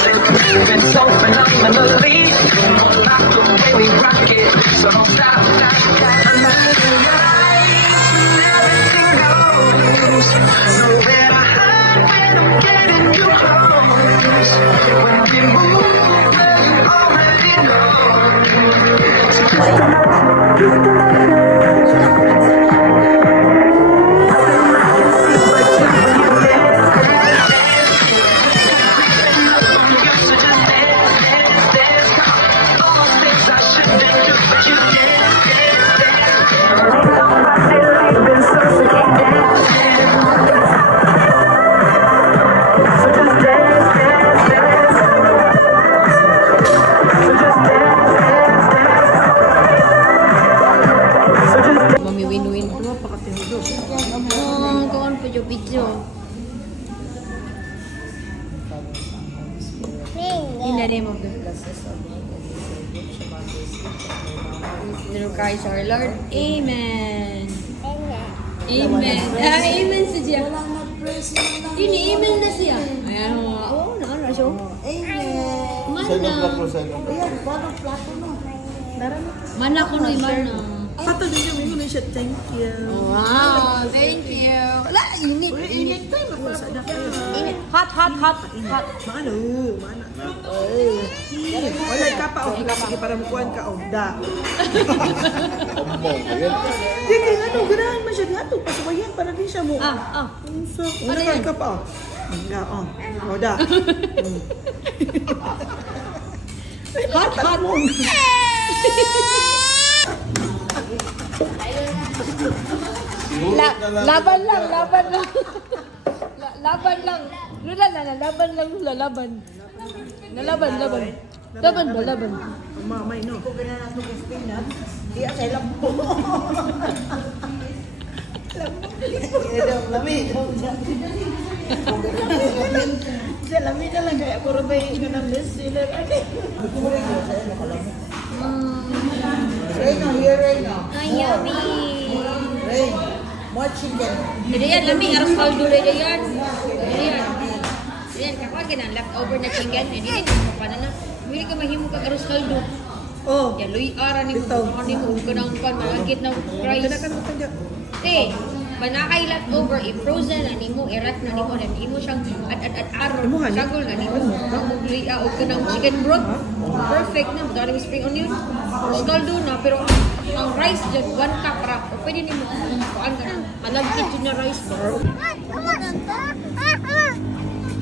Moving so phenomenally, like the way we rock it. So don't stop, stop, stop. Everything goes. Nowhere to hide when I'm getting you close. When we move, you already know. In the name of the through Christ our Lord. Amen. Amen. Amen sa siya. Ini amen na siya. Ayan o. Oo, naano siya. Amen. Mana. Ayan, parang plato no. Mana ko no, mana. Pato din yung mingo na siya. Thank you. Wow, thank you. Wala, init. Init tayo. Init. Hot. Mana? Wala ka pa. Sige, para mukuhan ka. Da. Hindi, kaya ano, ganahan man siya dito. Pasubayan, para din siya mo. Wala ka pa. Da. Hot. Laban lang. Laban. Mamay, no? Kung ganyan natin yung spinach, di at ay lambo. Lami na lang kaya puro ba yung ng bestseller. Reyna. Yummy. Rain, more chicken. Jadi yan, lami. Aros kaldo rin yan. Yan, kapag yan, leftover na chicken. Yan, paano na. Hindi ka mahimo ka aros kaldo. Oh. Yan, luy ara ni mo. Ano mo, ka nang pan, malagkit ng rice. Eh, manakay leftover, i-frozen na nimo, i-ref na nimo, then imo siyang at-at-aron, sagol na nimo. Magmugli, o ka ng chicken broth. Perfect na, dali mo spring onion. Aros kaldo na, pero ang rice dyan, 1 cup ra. O pwede nimo, kuhaan ka na, malagkit yun na rice.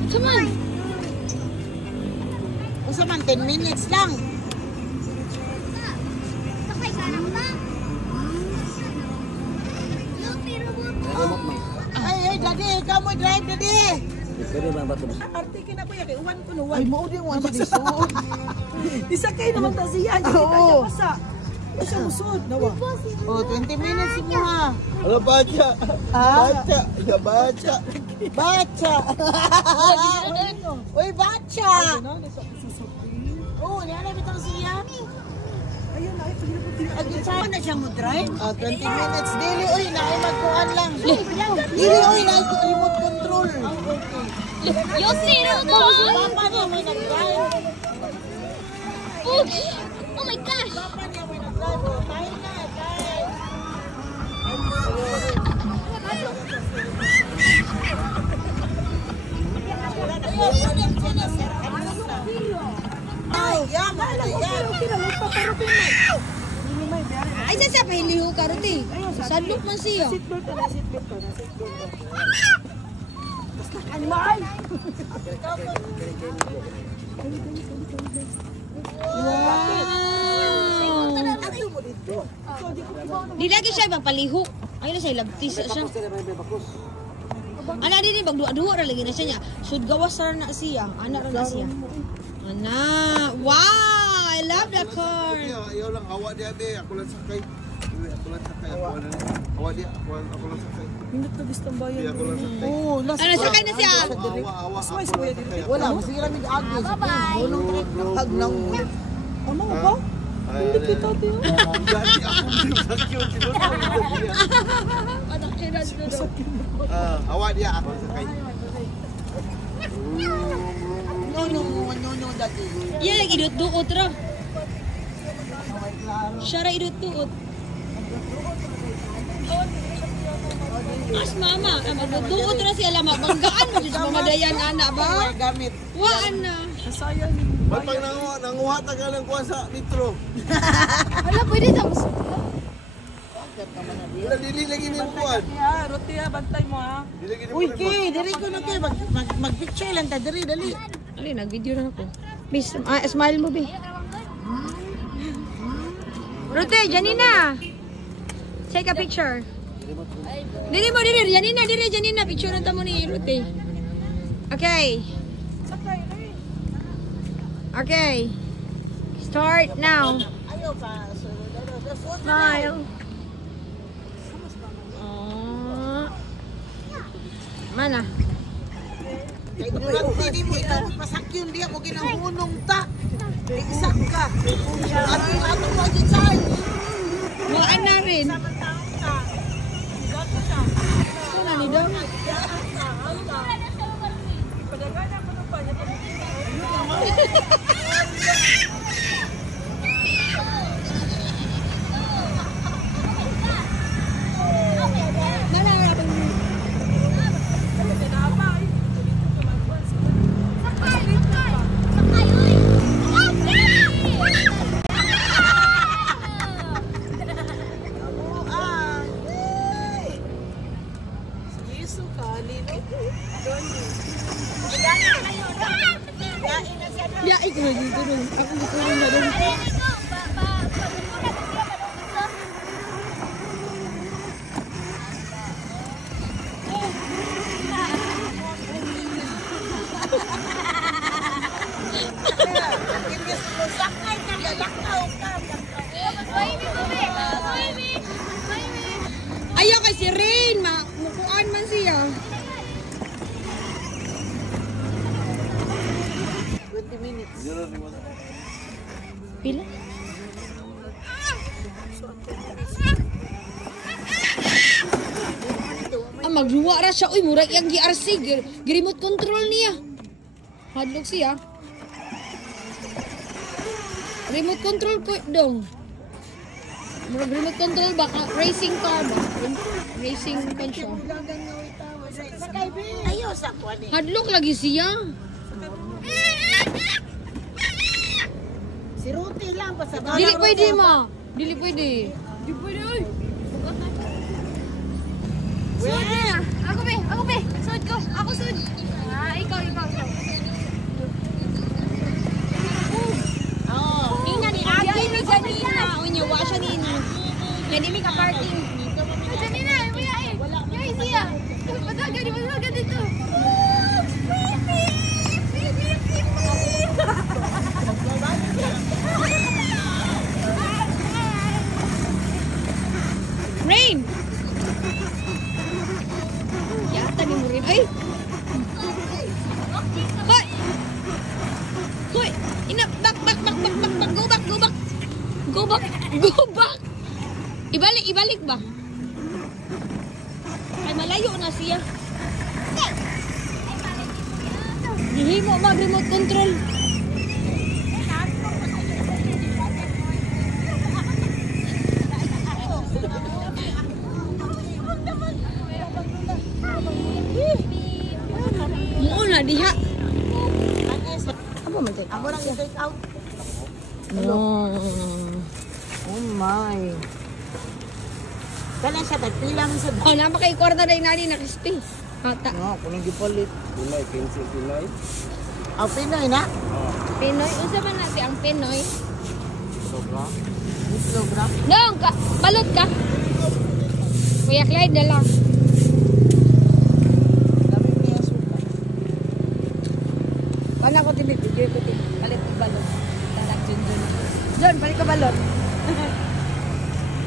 Come on! Usa man, 10 minutes lang. Ay, Daddy, ikaw mo drive, Daddy. Pwede ba bato? Artikin ako yan, kay uwan ko no. Ay, mo din mo sa disod. Isakay naman ta siya. Oo. Siya musod. Nawa. Oh, 20 minutes mo ha. Ala baca. Baca. Uy, bacha. Oh, niya na bitang siya. Ayun, ay pagilapot. Agitsawa na siya mo drive. 20 minutes. Dili, uy, naimagkuhan lang. Dili, uy, remote control. Yossi, no! Papa niya may nag-drive. Oops! Oh my gosh! Papa niya may nag-drive. Tayo na, drive. Ay, yaman na yan. Ay, siya pahiliho ka rin eh. Sadlok man siya. Seatbelt ka na. Basta animal! Di lagi siya ibang palihok. Ayun na siya, labtis siya. Ana din magduwa-duwa ra lagi na siya niya. Sud gawas ra na siya. Ana ra na siya. Ana, wow! I love the car. Ayaw lang awak dia be, aku lang sakay. Aku lang sakay. Awak dia, aku lang sakay. Hindi to gusto bayan. Aku lang sakay. Oh, last. Ano sakay na siya? Awak. Swice ko yan. Wala, sige lang mag-agos. Bulong trip ng hagnaw. Ano ba? Hindi kita tiyo. Jadi aku belum sakit dulu. Anak kira dulu. Awak dia aku sakay. Nyonyo dati. Iya lagi idut-duot ra. Syara idut-duot. As mama, magduduot ra siya lama. Banggaan mo sa mamadayan anak ba? Gamit. Waan na. Ba't pag nanguha ta ka ng kuha sa metro? Wala pwede daw. Wala, dili lagi ni mo kuha. Roti ha, bantay mo ha. Dili lagi ni mo Uy, Kay, dali ko na Kay. Mag-picture lang ta, dali. Ali, nag-video na ako. Bis, smile mo, Bi. Rute, Janina. Take a picture. Dili mo, dili. Janina. Picture na mo ni Rute. Okay. Okay. Start now. Ayaw pa. Smile. Mana? Kay hindi mo ito pasakyon diya mo ginahunong ta. Isak ka. Ato mo din sa. Maan na rin. Ito na ni Dong. Ya, ikaw dito dong. Ako dito na dong. Ayaw kay si Rain, mukuan man siya. 20 minutes. Pila? Magluwa ra siya. Uy, murag yung GRC. Remote control niya. Hadlok siya. Remote control ko dong. Murag remote control ba? Racing car ba? Racing car siya. Ayaw sa kuwan eh. Hadlok lagi siya. Si Ruti lang pa sa Dili pwede ma. Dili pwede. Dili pwede oy. Ako be. Sud ko. Ako sud. Ikaw. Oo. Ina ni Agi ni Janina. Unya wa siya ni. Jadi mi ka parking. Janina, kuya eh. Yung siya. Pataga dito. Rain! Yata ni mo rin. Ay! Hoy! Hoy! Ina! Back! Go back! Ibalik ba? Ay, malayo na siya. Hihimo mag-remote control. Na diha. Apa man ito? Ako lang i-take out. No. Oh my. Kailan siya tagpilang sa... Oh, napakay kwarta na yung nani na crispy. Hata. No, kunong gipalit. Pilay, pencil, pilay. Oh, Pinoy na? Pinoy. Unsa man natin ang Pinoy? Program. Dong, balot ka. Kuya Clyde na lang. Dami niya suka. Paano ko tinit? Video ko tinit. Palit ko balot. Talag Jun. Jun, palit ko balot.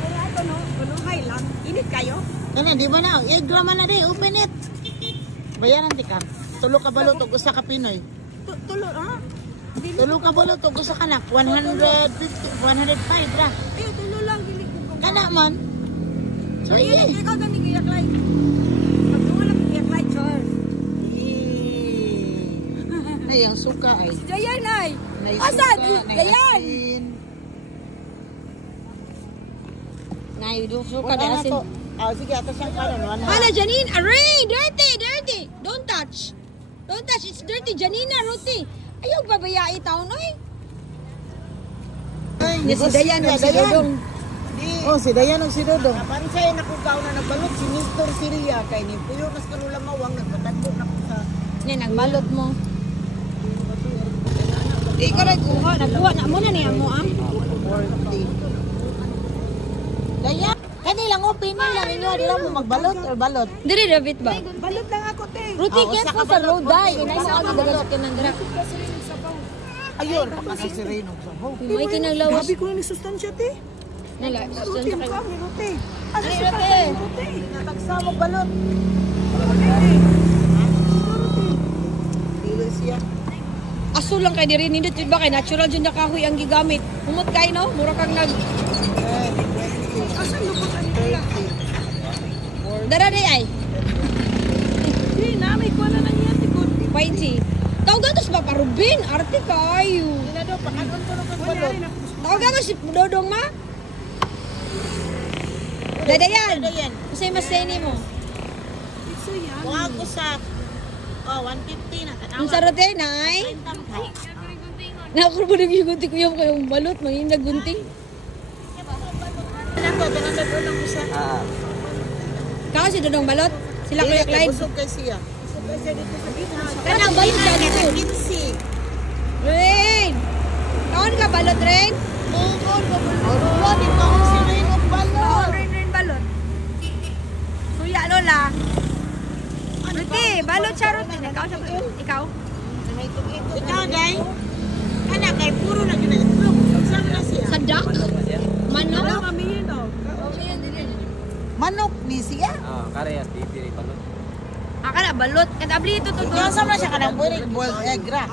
Wala ito no? Bunuhay lang. Init kayo? Ano, di ba na? I-gram na rin. Open it. Bayaran di ka. Tulo ka balot o gusto ka Pinoy. Tulo, ha? Tulo ka balot o gusto ka na. 150, 105 ra. Eh, tulo lang. Gilig ko. Kana man. So, yeah. Ikaw na ni Kuya Clyde. Pagduwa lang Kuya Clyde, sure. Ay, ang suka ay. Si Dayan ay. Nay Asan? suka, nay Dayan. asin. Nay, suka Wala na na asin. to. Ah, sige, ato siyang karon. Hala, Janine. Aray, dirty. Don't touch. Don't touch. It's dirty. Janina, Ruti. Ayaw babayai taon, oy. Ay, Si Dayan ang si Dodong. Oh, si Dayan ang si Dodong. Napansay na kung na nagbalot si Mr. Siria kay ni Puyo mas kanula mawang nagpatagbo na ko sa Ni nagbalot mo. Ikaw rin kuha. Nagkuha na mo na niya mo, ah. 40. Dayan, kanilang opinion lang ninyo, di lang mo magbalot or balot. Diri, David ba? Balot lang ako, te. Ruti, Oo, kaya sa ko sa kabalot, road ay. balot. Kaya sa ako dagat sa kinandra. Ayun, pakasisirin ng sabaw. May kinaglawas. Sabi ko na ni sustansya, te. Nala, Ruti, sustansya kayo. kami, Ruti. Asa Ay, si Ruti. Pasay, Ruti? Natagsa mo balot. Dili siya. Aso lang kay diri nindot jud ba kay natural jud na kahoy ang gigamit. Humot kay no, mura kang nag Asa lupot ang nila? dara day ay. Di, namin ko na lang yan, tikot. 20. Tawag gatos ba pa Rubin? Arte kayo. Hindi na daw, pakanon ko ng balot. Kunyari na. Tawag gatos si Dodong ma? Dadayan. Dayan. Kasi mas ni mo. Ito yan. Kung ako sa 150 na tanawa. Ang sarate nay. Nakurbo na gigunti ko yung kayong balot, mangindag gunting. Tinatapon ko sa... Kao si Dodong balot? Sila Kuya Clyde. Busog kay siya. Kanang balot siya dito. 15. Rain! Kaon ka balot, Rain? Ruwa, di pa kung sino yung balot. Rain balot. Kuya Lola. Ruti, balot siya Ruti. Ikaw siya balot. Ikaw? Ikaw, day? Kana, kay puro na ginaitlog. Saan na siya? Sadak? Manok? Kami yun, oh. Manok ni siya. Karya, titiri balot. Aka na, balot. Kadabli ito to. Ikaw saan na siya kanang boiled egg ra.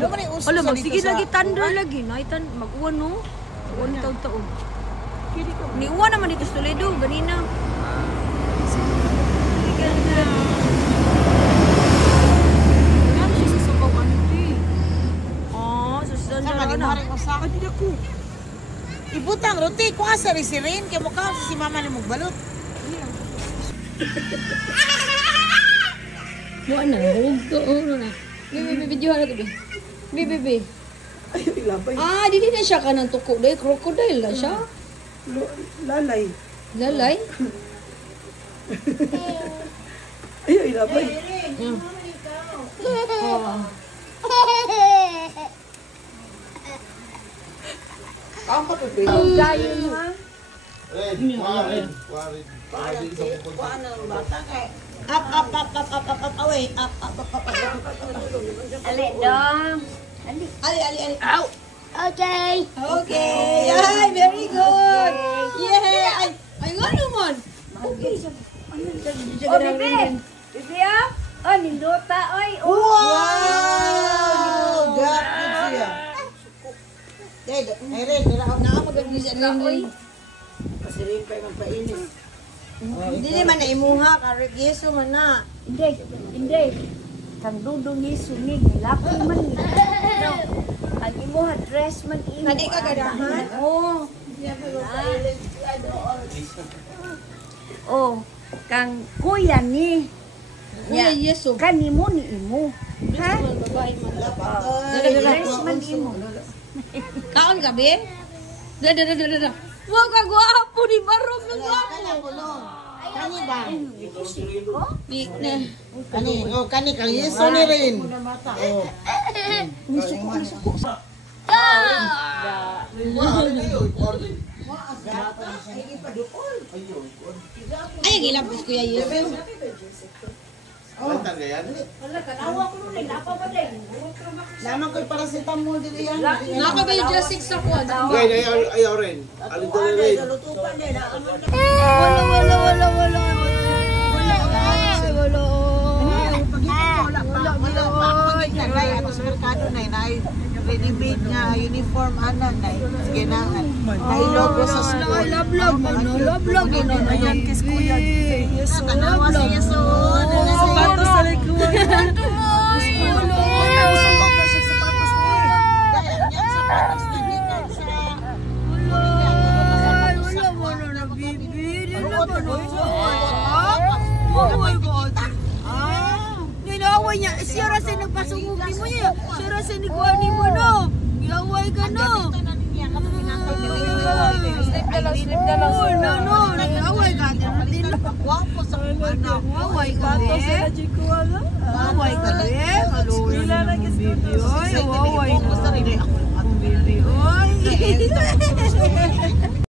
Ano man yung uso Alam, sa magsige dito sa... lagi thunder lagi. Naitan, mag-uwan no? Uwan taon-taon. Ni-uwan naman dito sa Toledo, ganina. Ano siya sa sabaw, ano ito eh? Susunod Sama, di na mo rin usa. Hindi ako. Ibutang, Ruti, kung asa rin si Rain, kaya mukha si mama ni magbalot. Buwan na, huwag to. Ano na? Bibi, video na ito. Bibi. Ay, ilabay. Dili na siya ka ng tuko. Dahil crocodile na siya. Lalay. Lalay. Ay, ilabay. Up, away, up. Ali, dong. Ali. Ow! Okay. Ay, very good. Yeah. Ay, nga naman. Okay. Oh, Bibi! Bibi, ah! Oh, nindota, oy! Wow! Gapit siya. Ay, Ren, Nakapagagli siya lang. kasi rin kayo magpainis. Hindi naman na imuha ka. Yeso man na. Hindi. Kang dudong Yesu ni, laki man ni. No. Ang imo dress man imo. Kadi ka gadahan? Oo. Oh, kang kuya ni. Kuya Yeso. Kanimo ni imo. Ha? Dress man imo. Kaon ka, be? Dada. Wow, kagwapo ni Barog ng gwapo. Kani ba? Di na. Kani kang Yeso ni Ren. Ay, gilapos Kuya Yeso. Bantang ka yan? Laman ko'y paracetamol dito yan. Naka ba yung just 6 ako? Ngayon, ayaw rin. Alin doon rin. Lutupan nila. Wala. Wala pa ako magigagay. Ako sa merkado na yun. Ready-made nga uniform anan na yun. Sige na. Nailogo sa school. Love. Ayan, kiss ko yan. Tanawa sa Yeso. Sapatos sa likod. siya rasa nagpasungog ni mo niya. Siya rasa nikuha ni mo, no? Yaway ka, no? Sleep na lang. No, yaway ka. Wapo sa anak. Yaway ka, be. Yaway ka, be. Kalulo na ng video. Yaway